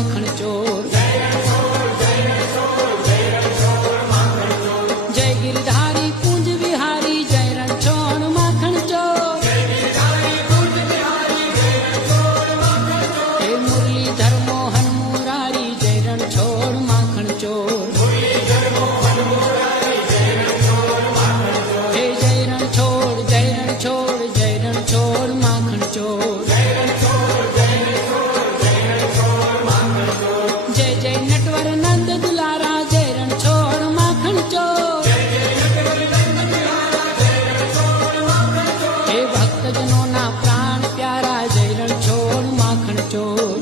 माखण चोर। जय गिरधारी कुंज बिहारी जय रणछोड़ माखण चोर। हे मुरलीधर मोहन मुरारी जय रणछोड़ माखण चोर। हे जय रणछोड़ जय रणछोड़ जय रणछोड़ माखण चोर। जय जय नटवर नंद दुलारा जय रणछोड़ माखण चोर। हे भक्तजनों ना प्राण प्यारा जय रणछोड़ माखण चोर।